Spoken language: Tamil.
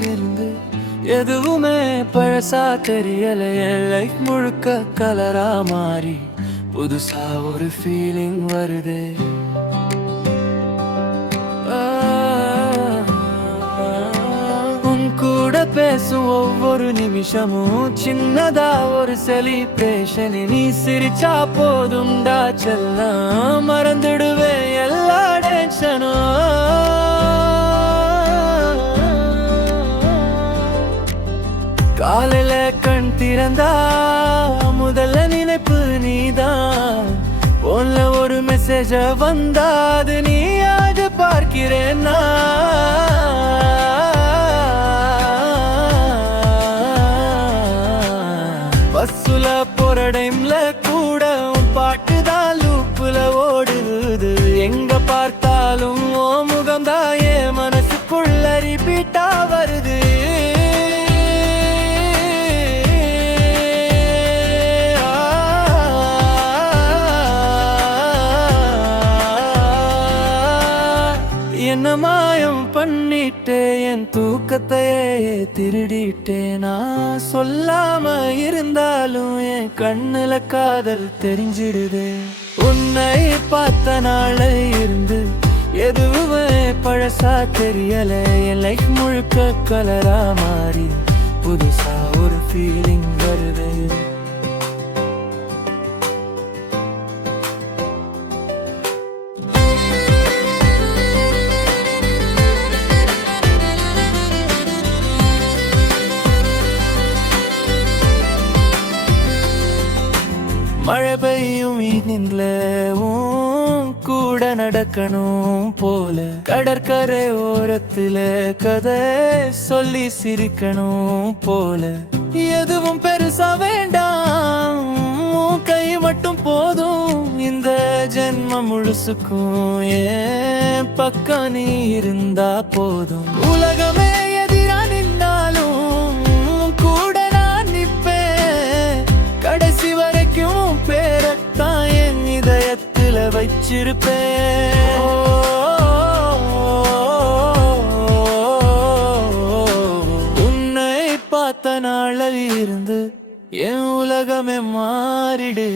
இருந்து எதுவுமே பழசா தெரியல. லைஃப் முழுக்க கலரா மாறி புதுசா ஒரு ஃபீலிங் வருது. உன் கூட பேசும் ஒவ்வொரு நிமிஷமும் சின்னதா ஒரு செலிப்ரேஷன். நீ சிரிச்சா போதும்டா செல்லம், மறந்துடுவேன் எல்லா டென்ஷனும். காலையில கண் திறந்தா முதல்ல நினைப்பு நீதான். போன்ல ஒரு மெசேஜ வந்தா அது நீயாது பார்க்கிறேன் பஸ்ஸுல போற டைம்ல கூட உன் பாட்டுதான் லூப்புல ஓடுது. எங்க பார்த்தாலும் ஓ முகம்தான் என் மனசுக்குள்ள ரிப்பீட்டா வருது. என்ன மாயம் பண்ணிட்டே என் தூக்கத்தையே திருடிட்டே. நான் சொல்லாம இருந்தாலும் என் கண்ணுல காதல் தெரிஞ்சிடுது. உன்னை பார்த்த நாளை இருந்து எதுவுமே பழசா தெரியல. என் லைஃப் முழுக்க கலரா மாறி புதுசா ஒரு ஃபீலிங் வருது. மழை பெய்யும் நின்லவும் கூட நடக்கணும் போல. கடற்கரை ஓரத்துல கதை சொல்லி சிரிக்கணும் போல. எதுவும் பெருசா வேண்டாம், கை மட்டும் போதும். இந்த ஜென்மம் முழுசுக்கும் ஏன் பக்கம் நீ இருந்தா போதும். உலகமே எதிரா நின்னாலும் கூட நான் நிற்பேன். கடைசி வரைக்கும் பேரத்தான் என் இதயத்துல வச்சிருப்பேன். உன்னை பார்த்த நாளில் இருந்து என் உலகமே மாறிடு.